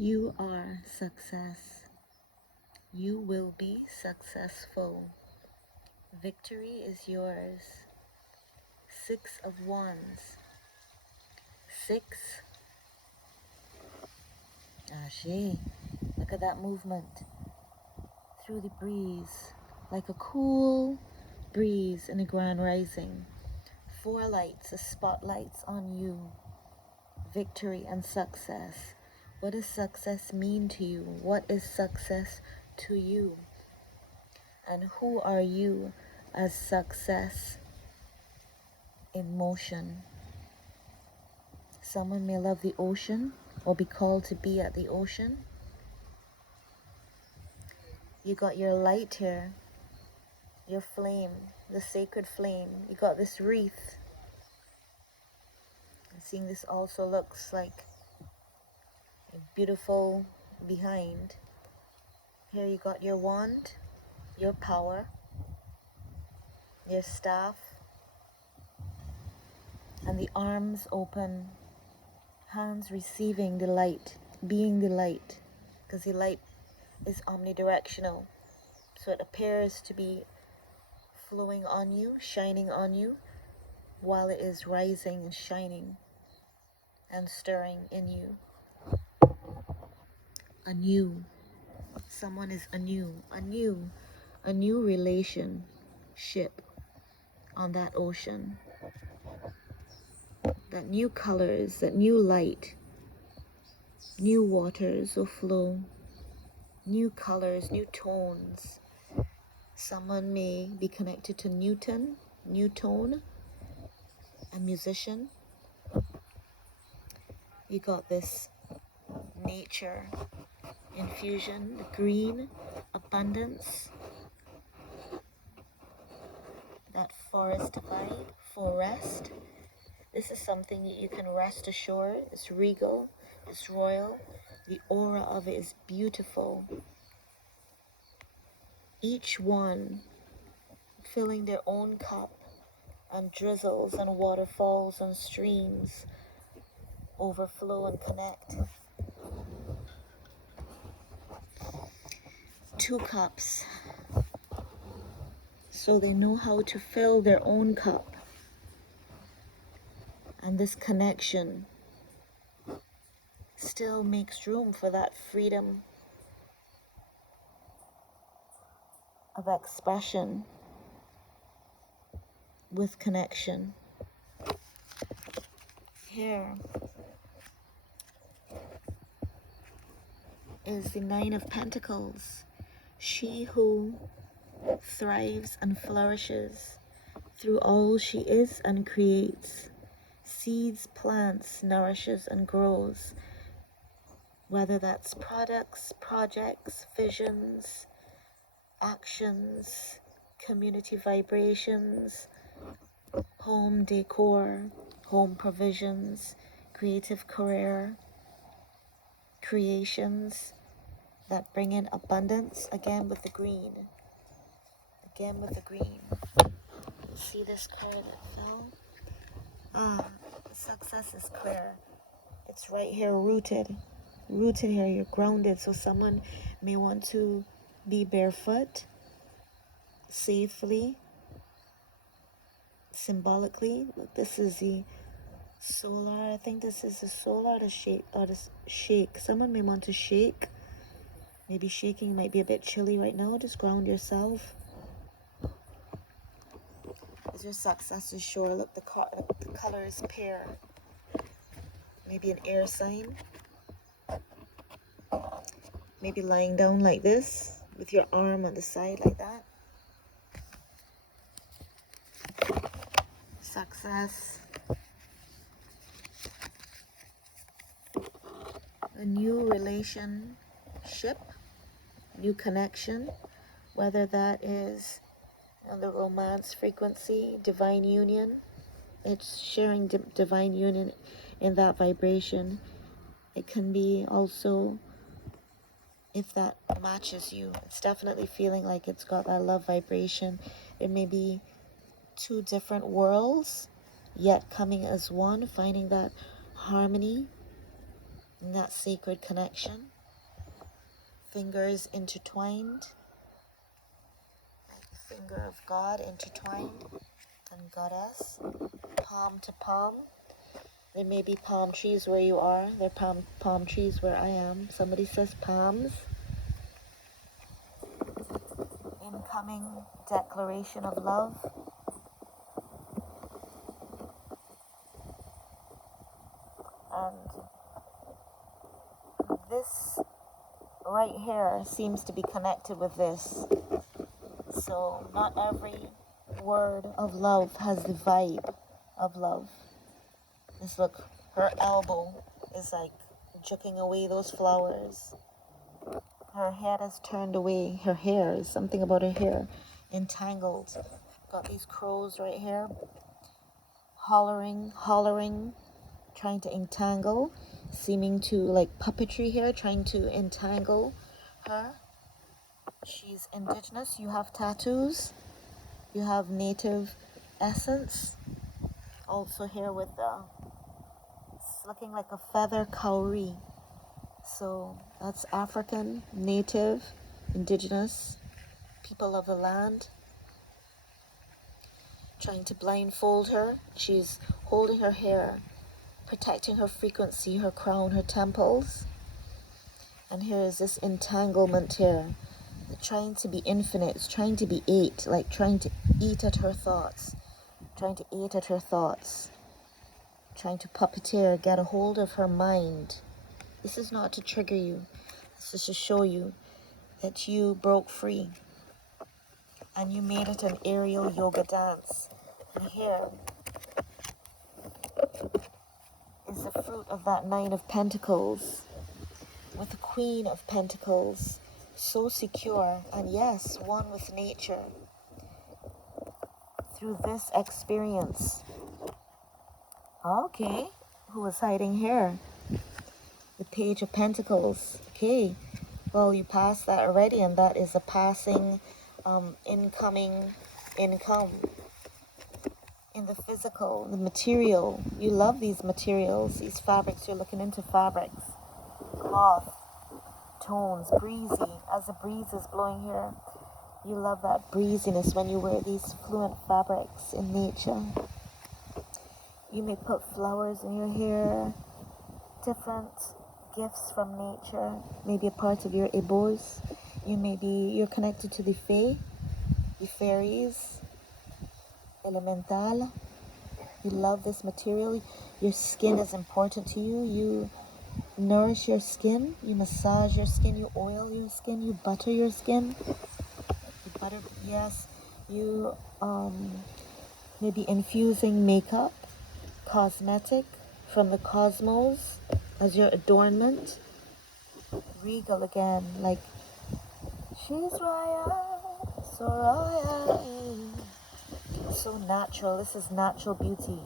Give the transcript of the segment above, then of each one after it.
You are success. You will be successful. Victory is yours. 6 of Wands. 6. Ashe. Look at that movement through the breeze, like a cool breeze in a grand rising. 4 lights, the spotlights on you. Victory and success. What does success mean to you? What is success to you? And who are you as success in motion? Someone may love the ocean or be called to be at the ocean. You got your light here, your flame, the sacred flame. You got this wreath. And seeing this also looks like beautiful behind. Here you got your wand, your power, your staff, and the arms open, hands receiving the light, being the light, because the light is omnidirectional. So it appears to be flowing on you, shining on you, while it is rising and shining and stirring in you. Anew. Someone is anew. A new relationship on that ocean. That new colors, that new light, new waters will flow, new colors, new tones. Someone may be connected to Newtone, a musician. You got this nature infusion, the green, abundance, that forest. This is something that you can rest assured. It's regal, it's royal. The aura of it is beautiful. Each one filling their own cup, and drizzles and waterfalls and streams overflow and connect. 2 cups, so they know how to fill their own cup. And this connection still makes room for that freedom of expression with connection. Here is the 9 of Pentacles. She who thrives and flourishes through all she is and creates, seeds, plants, nourishes and grows, whether that's products, projects, visions, actions, community vibrations, home decor, home provisions, creative career, creations that bring in abundance. Again with the green. See this card that fell? Success is clear. It's right here, rooted here. You're grounded. So someone may want to be barefoot safely, symbolically. Look, this is the solar. I think this is the solar to shake. Someone may want to shake. Maybe shaking might be a bit chilly right now. Just ground yourself. Is your success is sure? Look, the color is pear. Maybe an air sign. Maybe lying down like this with your arm on the side like that. Success. A new relationship, new connection, whether that is on the romance frequency, divine union. It's sharing divine union in that vibration. It can be also, if that matches you, it's definitely feeling like it's got that love vibration. It may be 2 different worlds, yet coming as one, finding that harmony in that sacred connection. Fingers intertwined, like the finger of God intertwined and goddess, palm to palm. There may be palm trees where you are. There are palm trees where I am. Somebody says palms. Incoming declaration of love. And this right here seems to be connected with this. So not every word of love has the vibe of love. Just look, her elbow is like jerking away those flowers. Her head is turned away. Her hair is something about her hair. Entangled. Got these crows right here. Hollering, trying to entangle. Seeming to like puppetry here, trying to entangle her. She's indigenous. You have tattoos. You have native essence. Also here with it's looking like a feather cowrie. So that's African, native, indigenous, people of the land. Trying to blindfold her. She's holding her hair, protecting her frequency, her crown, her temples. And here is this entanglement here. Trying to be infinite. It's trying to be ate, like trying to eat at her thoughts. Trying to eat at her thoughts. Trying to puppeteer, get a hold of her mind. This is not to trigger you. This is to show you that you broke free. And you made it an aerial yoga dance. And here is the fruit of that Nine of Pentacles. With the Queen of Pentacles. So secure. And yes, one with nature. Through this experience. Okay. Who was hiding here? The Page of Pentacles. Okay. Well, you passed that already, and that is a passing incoming income in the physical, the material. You love these materials, these fabrics. You're looking into fabrics, cloth, tones, breezy, as the breeze is blowing here. You love that breeziness when you wear these fluent fabrics in nature. You may put flowers in your hair, different gifts from nature, maybe a part of your ebos. You're connected to the fae, the fairies, elemental. You love this material. Your skin is important to you. You nourish your skin. You massage your skin. You oil your skin. You butter your skin. You butter, yes. You maybe infusing makeup, cosmetic from the cosmos as your adornment. Regal again, like she's royal, so royal. So natural. This is natural beauty.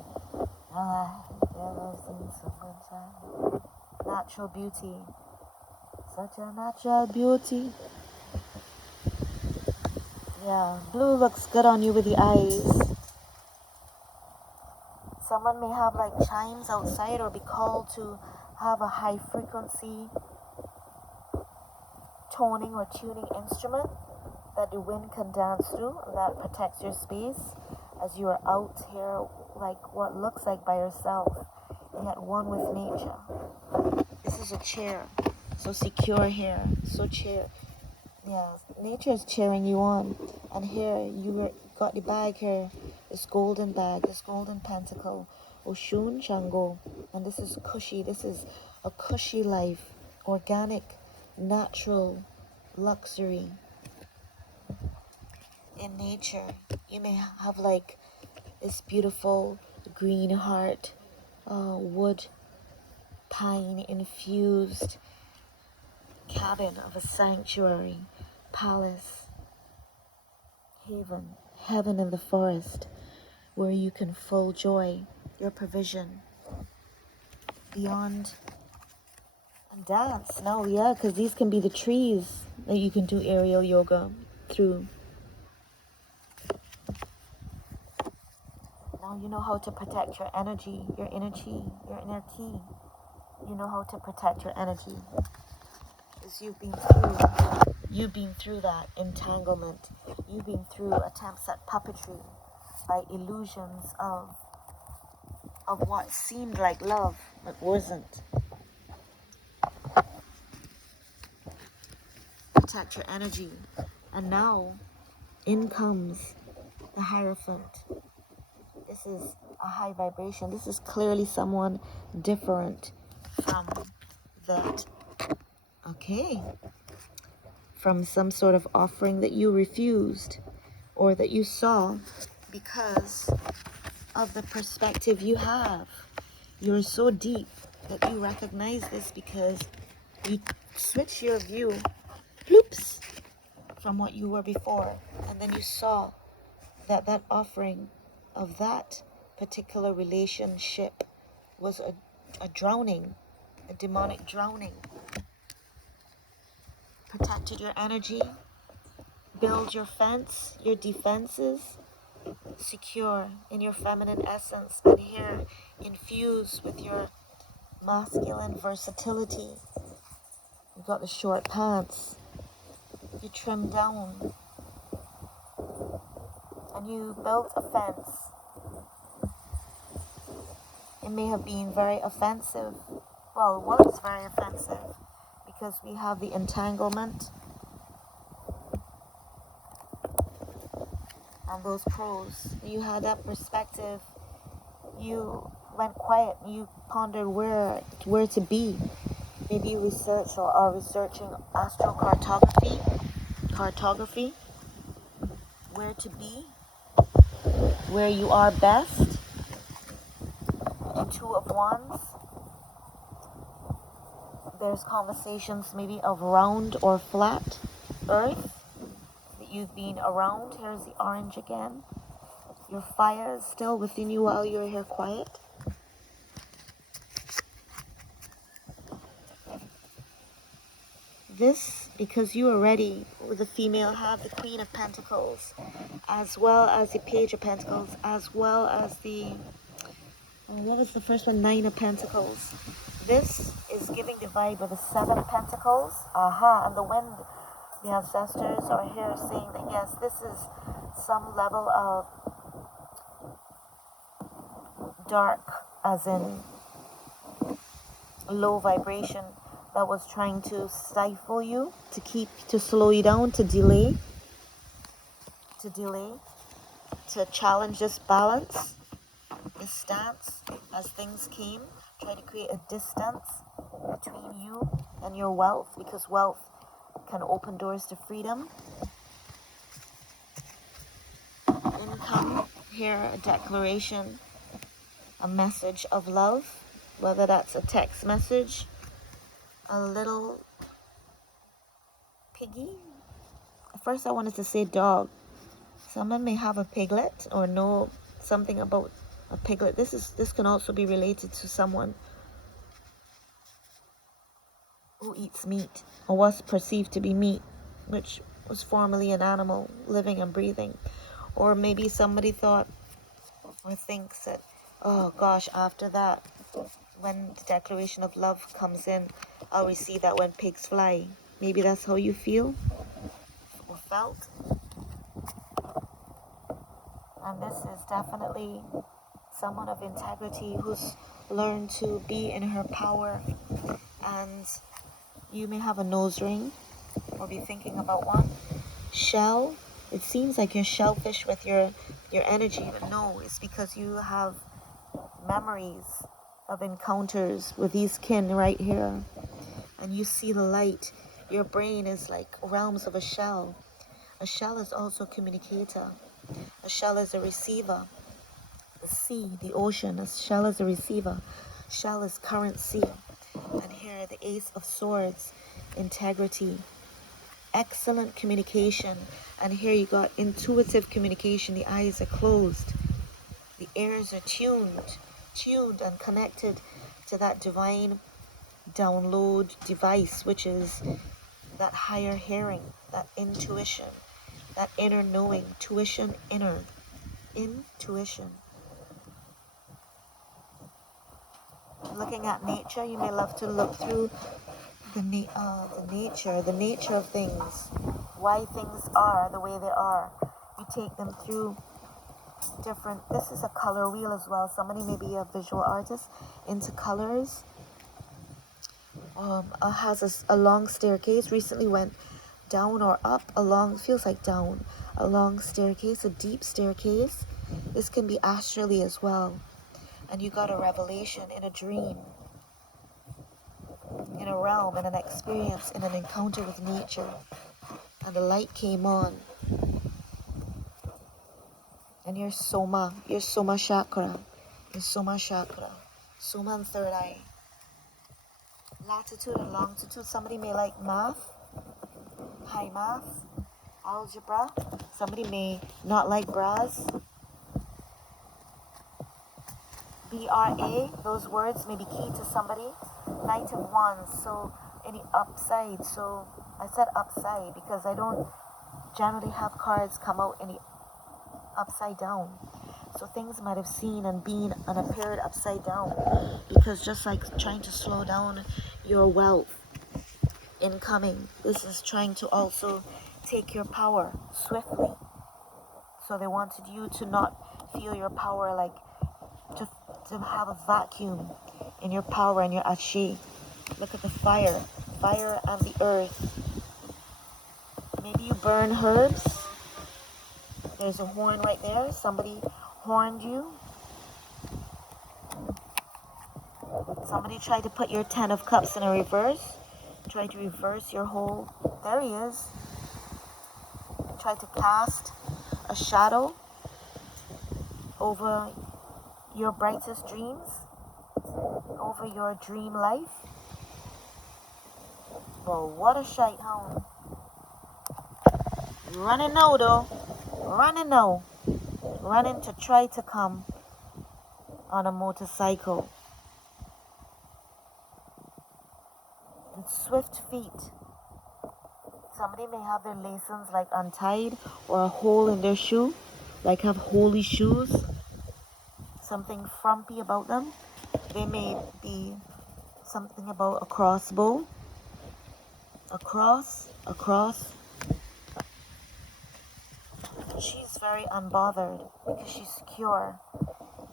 Natural beauty. Such a natural beauty. Yeah, blue looks good on you with the eyes. Someone may have like chimes outside or be called to have a high frequency toning or tuning instrument that the wind can dance through, that protects your space as you are out here like what looks like by yourself, yet one with nature. This is a chair, so secure here, so cheer. Yeah, nature is cheering you on. And here got the bag here, this golden bag, this golden pentacle, Oshun Shango. And this is cushy. This is a cushy life, organic, natural, luxury. In nature, you may have like this beautiful green heart, wood, pine infused cabin of a sanctuary, palace, heaven in the forest, where you can full joy your provision beyond and dance. No, yeah, because these can be the trees that you can do aerial yoga through. Now you know how to protect your energy, your inner chi, your inner key. You know how to protect your energy. Because you've been through that entanglement. You've been through attempts at puppetry by illusions of what seemed like love but wasn't. Protect your energy. And now in comes the Hierophant. This is a high vibration. This is clearly someone different from that. Okay. From some sort of offering that you refused or that you saw because of the perspective you have. You're so deep that you recognize this because you switch your view, oops, from what you were before. And then you saw that that offering of that particular relationship was a drowning, a demonic drowning. Protected your energy, build your fence, your defenses, secure in your feminine essence, and here infuse with your masculine versatility. You got the short pants, you trim down, and you built a fence. It may have been very offensive. Well, it was very offensive because we have the entanglement and those pros. You had that perspective. You went quiet. You pondered where to be. Maybe you researched or are researching astrocartography, where to be, where you are best, in two of wands. There's conversations maybe of round or flat earth that you've been around. Here's the orange again. Your fire is still within you while you're here quiet. This, because you already, with the female, have the Queen of Pentacles, as well as the Page of Pentacles, as well as the, what was the first one? Nine of Pentacles. This is giving the vibe of the Seven of Pentacles. And the wind, the ancestors are here saying that yes, this is some level of dark, as in low vibration, that was trying to stifle you, to slow you down, to delay, to challenge this balance, this stance as things came, try to create a distance between you and your wealth, because wealth can open doors to freedom. Income, here a declaration, a message of love, whether that's a text message, a little piggy. At first I wanted to say dog. Someone may have a piglet or know something about a piglet. This can also be related to someone who eats meat, or was perceived to be meat, which was formerly an animal living and breathing. Or maybe somebody thought or thinks that, oh gosh, after that, when the declaration of love comes in, I'll receive that when pigs fly. Maybe that's how you feel or felt. And this is definitely someone of integrity who's learned to be in her power. And you may have a nose ring or be thinking about one. Shell, it seems like you're shellfish with your energy, but no, it's because you have memories of encounters with these kin right here, and you see the light. Your brain is like realms of a shell. A shell is also a communicator. A shell is a receiver. The sea, the ocean, a shell is a receiver. Shell is currency. And here the Ace of Swords, integrity, excellent communication. And here you got intuitive communication. The eyes are closed, the ears are tuned and connected to that divine download device, which is that higher hearing, that intuition, that inner knowing, intuition. looking at nature, you may love to look through the nature of things, why things are the way they are. You take them through different, this is a color wheel as well. Somebody may be a visual artist into colors. Has a long staircase, recently went down or up, along, feels like down, a long staircase, a deep staircase. This can be astrally as well. And you got a revelation in a dream, in a realm, in an experience, in an encounter with nature. And the light came on. And your soma chakra, soma and third eye. Latitude and longitude. Somebody may like math, high math, algebra. Somebody may not like bras. BRA, those words may be key to somebody. Knight of Wands, so any upside. So I said upside because I don't generally have cards come out any upside down. So things might have seen and been and appeared upside down, because just like trying to slow down your wealth incoming, this is trying to also take your power swiftly. So they wanted you to not feel your power, like to have a vacuum in your power and your ashi. Look at the fire and the earth. Maybe you burn herbs. There's a horn right there. Somebody horned you. Somebody tried to put your 10 of cups in a reverse. Tried to reverse your whole, there he is. Tried to cast a shadow over your brightest dreams, over your dream life. Well, what a shite hound. Running now though. Running now. Running to try to come on a motorcycle. With swift feet. Somebody may have their laces like untied or a hole in their shoe. Like have holy shoes. Something frumpy about them. They may be something about a crossbow. A cross. She's very unbothered because she's secure.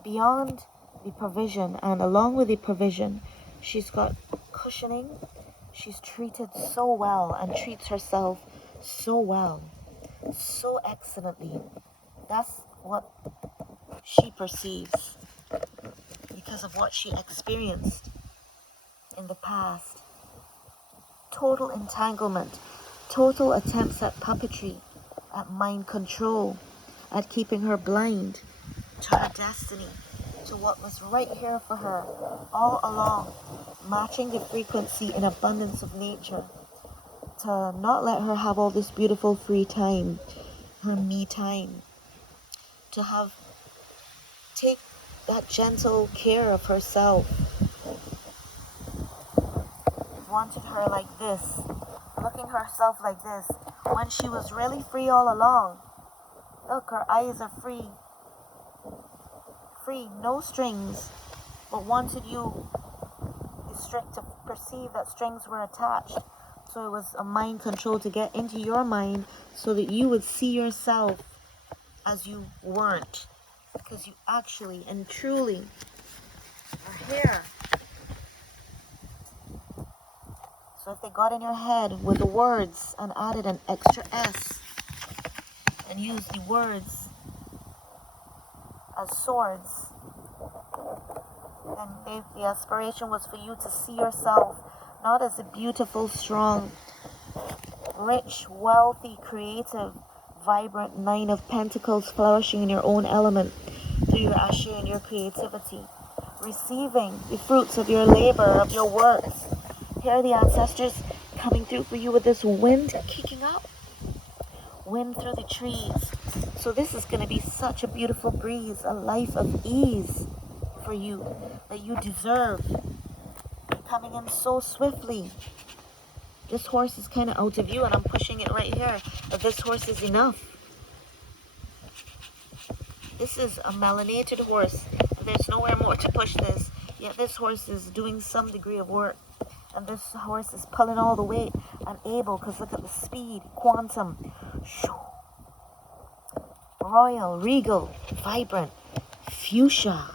Beyond the provision, and along with the provision, she's got cushioning. She's treated so well and treats herself so well, so excellently. That's what she perceives because of what she experienced in the past. Total entanglement, total attempts at puppetry, at mind control, at keeping her blind to her destiny, to what was right here for her all along, matching the frequency and abundance of nature, to not let her have all this beautiful free time, her me time, to take that gentle care of herself. Wanted her like this, looking herself like this, when she was really free all along. Look, her eyes are free, no strings, but wanted you to perceive that strings were attached. So it was a mind control to get into your mind so that you would see yourself as you weren't, because you actually and truly are here. So if they got in your head with the words and added an extra S and used the words as swords, then the aspiration was for you to see yourself not as a beautiful, strong, rich, wealthy, creative, vibrant 9 of Pentacles flourishing in your own element through your ashi and your creativity, receiving the fruits of your labor, of your works. Here are the ancestors coming through for you with this wind kicking up. Wind through the trees. So this is going to be such a beautiful breeze, a life of ease for you that you deserve. Coming in so swiftly. This horse is kind of out of view and I'm pushing it right here. But this horse is enough. This is a melanated horse. There's nowhere more to push this. Yet this horse is doing some degree of work. And this horse is pulling all the weight and able, because look at the speed, quantum, royal, regal, vibrant, fuchsia.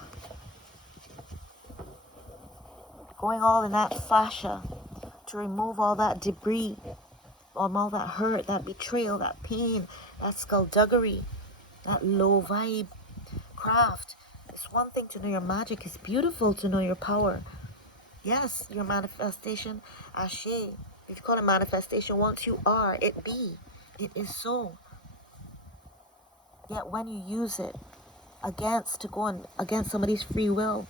Going all in that fascia to remove all that debris, all that hurt, that betrayal, that pain, that skullduggery, that low vibe craft. It's one thing to know your magic. It's beautiful to know your power. Yes, your manifestation, ashe. If you call it manifestation, once you are, it be. It is so. Yet when you use it against somebody's free will,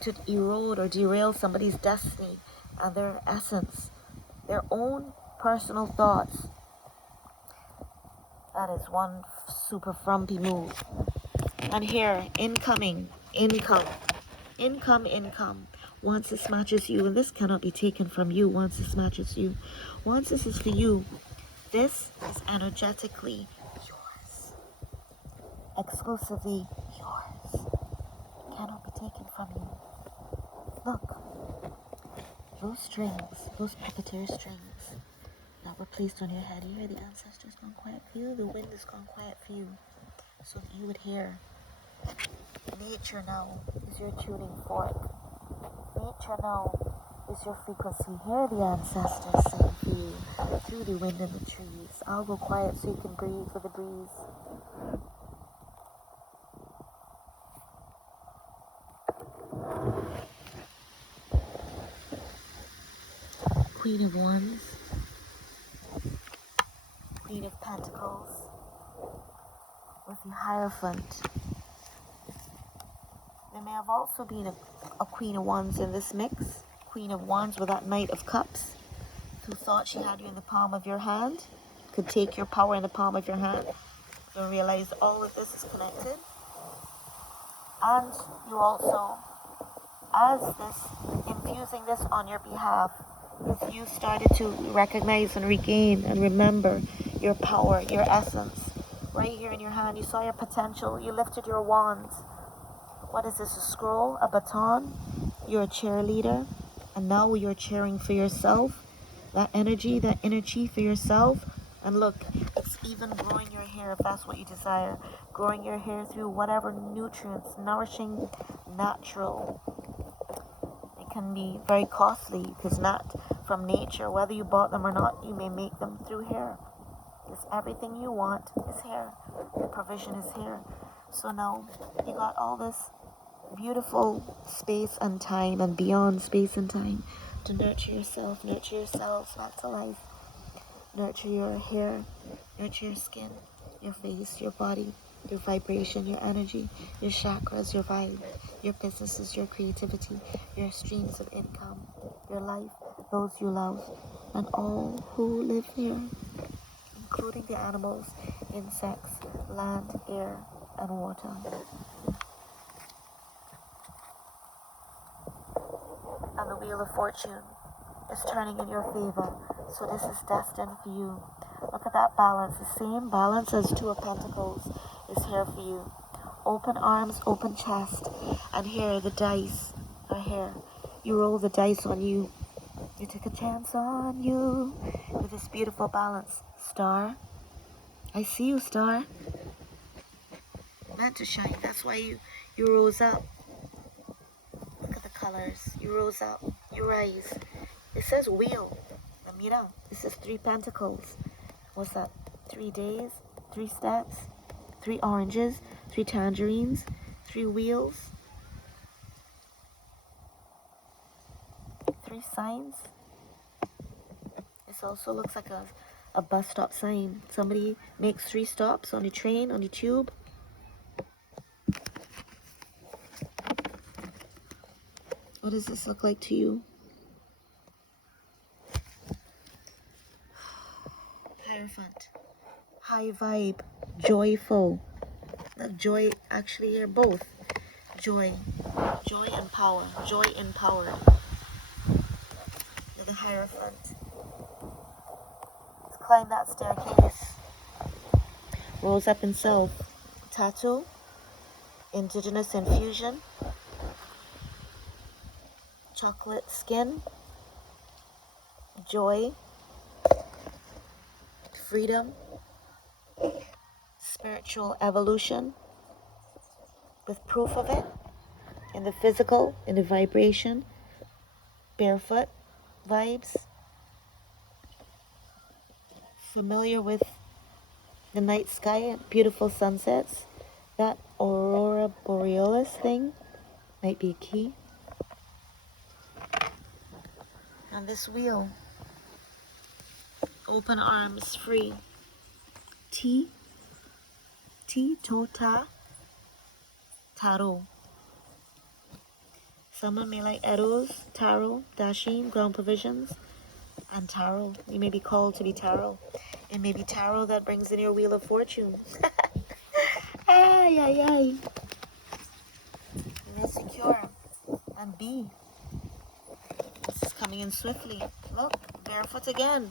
to erode or derail somebody's destiny and their essence, their own personal thoughts, that is one super frumpy move. And here, income. Once this matches you, and this cannot be taken from you once this matches you. Once this is for you, this is energetically yours. Exclusively yours. Cannot be taken from you. Look, those strings, those puppeteer strings that were placed on your head, you hear the ancestors gone quiet for you, the wind has gone quiet for you, so that you would hear. Nature now is your tuning fork. Nature now is your frequency. Hear the ancestors sing for you through the wind and the trees. I'll go quiet so you can breathe with the breeze. Queen of Wands, Queen of Pentacles, with the Hierophant. There may have also been a Queen of Wands in this mix. Queen of Wands with that Knight of Cups, who thought she had you in the palm of your hand, could take your power in the palm of your hand. You realize all of this is connected. And you also, as this, infusing this on your behalf, as you started to recognize and regain and remember your power, your essence, right here in your hand, you saw your potential, you lifted your wands. What is this, a scroll, a baton? You're a cheerleader, and now you're cheering for yourself. That energy, that inner chi for yourself. And look, it's even growing your hair if that's what you desire. Growing your hair through whatever nutrients, nourishing, natural. It can be very costly because not from nature. Whether you bought them or not, you may make them through hair. Because everything you want is here. The provision is here. So now you got all this beautiful space and time and beyond space and time to nurture yourself back to life. Nurture your hair, nurture your skin, your face, your body, your vibration, your energy, your chakras, your vibe, your businesses, your creativity, your streams of income, your life, those you love, and all who live here, including the animals, insects, land, air, and water. And the Wheel of Fortune is turning in your favor. So this is destined for you. Look at that balance. The same balance as Two of Pentacles is here for you. Open arms, open chest. And here the dice are here. You roll the dice on you. You take a chance on you with this beautiful balance. Star. I see you, Star. Meant to shine. That's why you rose up. Look at the colors. You rose up. You rise. It says wheel. Mira, this is 3 pentacles. What's that? 3 days, 3 steps, 3 oranges, 3 tangerines, 3 wheels, 3 signs. This also looks like a bus stop sign. Somebody makes 3 stops on the train, on the tube. What does this look like to you? Hierophant. High vibe. Joyful. Not joy, actually here, both. Joy. Joy and power. Joy empowered. You're the Hierophant. Let's climb that staircase. Rose up in self. Tattoo. Indigenous infusion. chocolate skin, joy, freedom, spiritual evolution, with proof of it in the physical, in the vibration, barefoot vibes, familiar with the night sky, beautiful sunsets. That aurora borealis thing might be key. On this wheel, open arms, free. T, tota, taro. Someone may like arrows, taro, dasheen, ground provisions, and taro. You may be called to be taro. It may be taro that brings in your wheel of fortune. Ay, ay, ay. And secure. And be. This is coming in swiftly. Look, barefoot again.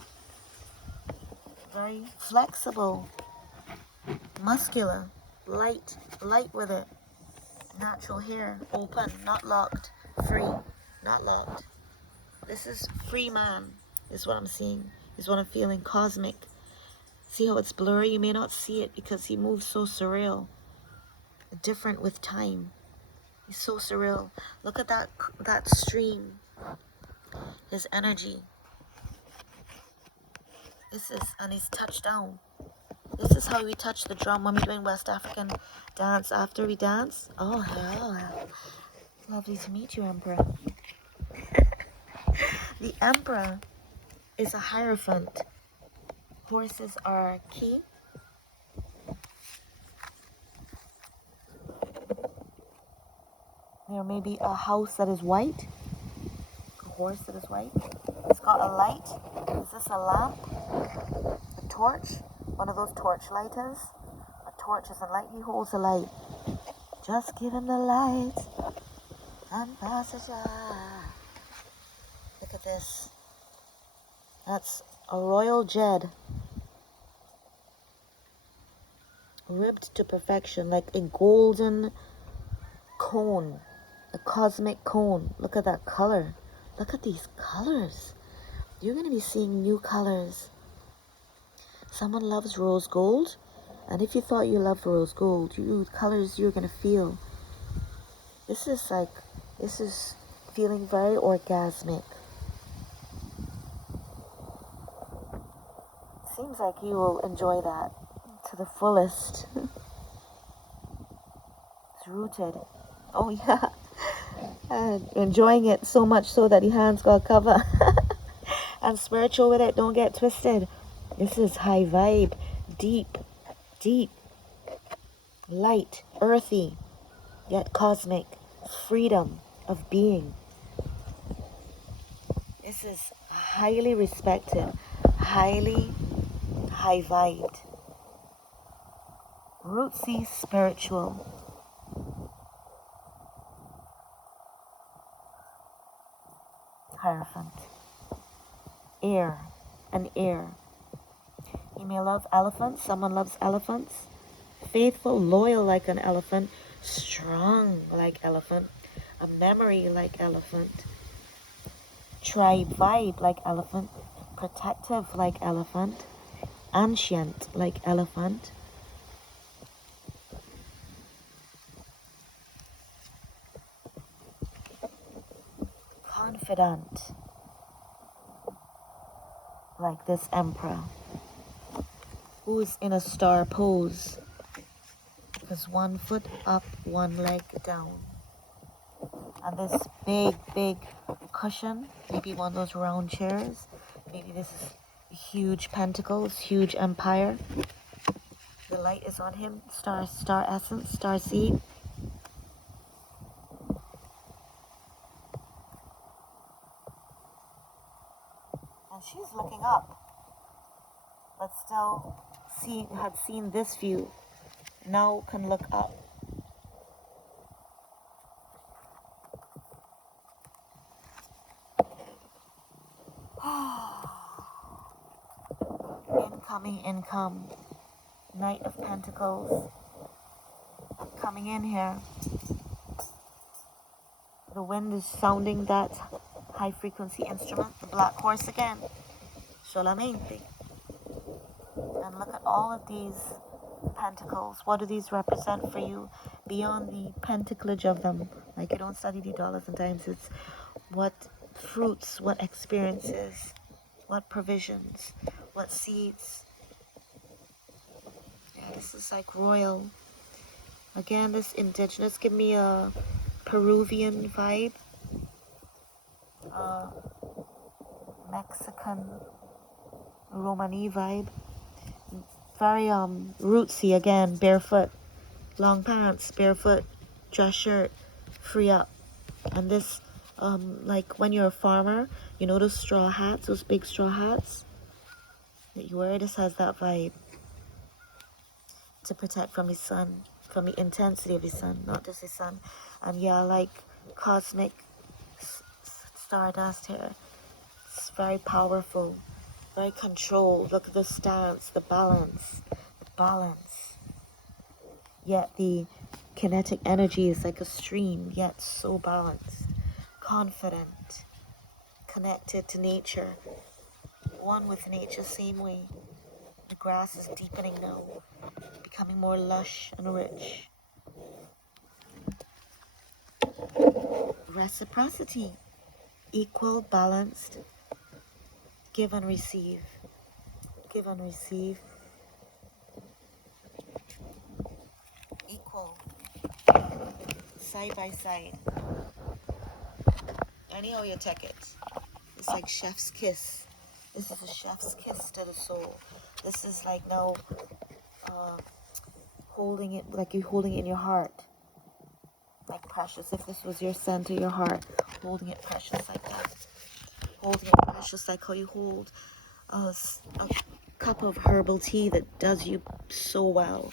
Very flexible. Muscular. Light with it. Natural hair. Open, not locked. Free, not locked. This is free man, is what I'm seeing. Is what I'm feeling. Cosmic. See how it's blurry? You may not see it because he moves so surreal. Different with time. He's so surreal. Look at that stream. His energy. And he's touched down. This is how we touch the drum when we're doing West African dance after we dance. Oh, hell. Lovely to meet you, Emperor. The Emperor is a Hierophant. Horses are key. There may be a house that is white. A horse that is white. It's got a light. Is this a lamp? A torch? One of those torch lighters? A torch is a light. He holds a light. Just give him the light and pass it on. Look at this. That's a royal jed. Ribbed to perfection, like a golden cone. A cosmic cone. Look at that color. Look at these colors. You're going to be seeing new colors. Someone loves rose gold. And if you thought you loved rose gold, colors you're going to feel. This is feeling very orgasmic. Seems like you will enjoy that to the fullest. It's rooted. Oh yeah. And enjoying it so much so that your hands got cover. And spiritual with it, don't get twisted. This is high vibe, deep, light, earthy, yet cosmic, freedom of being. This is highly respected, highly high vibed, rootsy spiritual. Hierophant. Air, an air. You may love elephants. Someone loves elephants. Faithful, loyal like an elephant. Strong like elephant. A memory like elephant. Tribe vibe like elephant. Protective like elephant. Ancient like elephant. Confident like this emperor, who's in a star pose, with one foot up, one leg down, and this big cushion, maybe one of those round chairs, maybe this is huge pentacles, huge empire. The light is on him, star essence, star seed. And she's looking up, but still had seen this view, now can look up. Income, Knight of Pentacles, coming in here. The wind is sounding that high frequency instrument, the black horse again, solamente. And look at all of these pentacles. What do these represent for you beyond the pentaclage of them? Like, you don't study the dollars and dimes. It's what fruits, what experiences, what provisions, what seeds. Yeah, this is like royal. Again, this indigenous, give me a Peruvian vibe, Mexican Romani vibe. Very rootsy again, barefoot, long pants, barefoot, dress shirt, free up. And this, like when you're a farmer, you know those straw hats, those big straw hats that you wear? This has that vibe. To protect from the sun, from the intensity of the sun, not just the sun. And yeah, like cosmic stardust here. It's very powerful, very controlled. Look at the stance, the balance, Yet the kinetic energy is like a stream, yet so balanced, confident, connected to nature, one with nature, same way. The grass is deepening now, becoming more lush and rich. Reciprocity, equal, balanced, give and receive, equal, side by side. Anyhow you take it. It's like chef's kiss. This is a chef's kiss to the soul. This is like now holding it, like you're holding it in your heart. Like precious, if this was your center, your heart, holding it precious like that. Holding it precious like how you hold a cup of herbal tea that does you so well,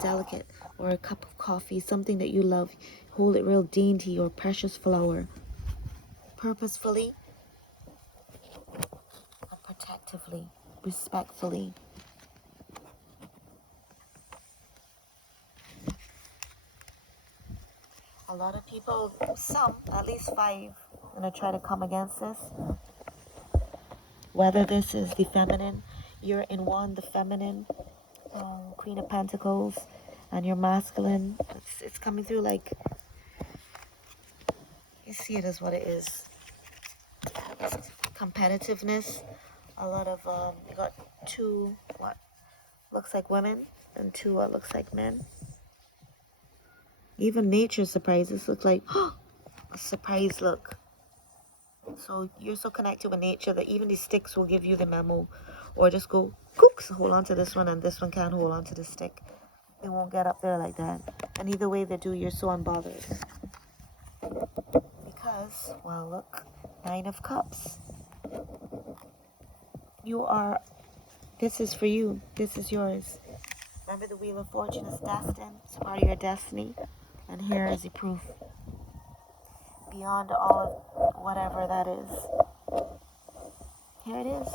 delicate, or a cup of coffee, something that you love. Hold it real dainty, or precious flower, purposefully and protectively, respectfully. A lot of people, some, at least 5, I'm going to try to come against this. Whether this is the feminine, you're in one, the feminine, Queen of Pentacles, and your masculine, it's coming through like, you see it as what it is. It's competitiveness. A lot of, you got 2, what looks like women, and 2, what looks like men. Even nature surprises look like, a surprise look. So you're so connected with nature that even the sticks will give you the memo, or just go cooks, hold on to this one, and this one can't hold on to the stick. They won't get up there like that. And either way they do, you're so unbothered. Because, well, look, 9 of Cups. You are, this is for you. This is yours. Remember, the Wheel of Fortune is destined. It's part of your destiny. And here is the proof. Beyond all of whatever that is. Here it is.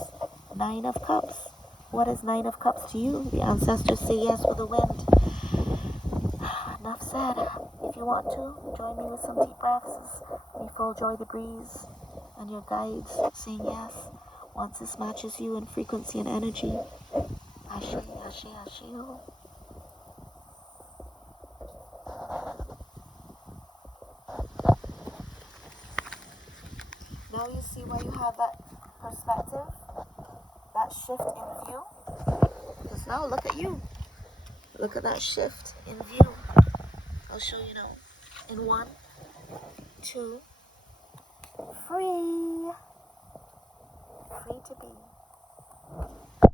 9 of Cups. What is 9 of Cups to you? The ancestors say yes with the wind. Enough said. If you want to, join me with some deep breaths. We full joy the breeze and your guides saying yes. Once this matches you in frequency and energy. Ashe, ashe, ashe. Now you see why you have that perspective, that shift in view. Because now look at you. Look at that shift in view. I'll show you now. In 1, 2, free.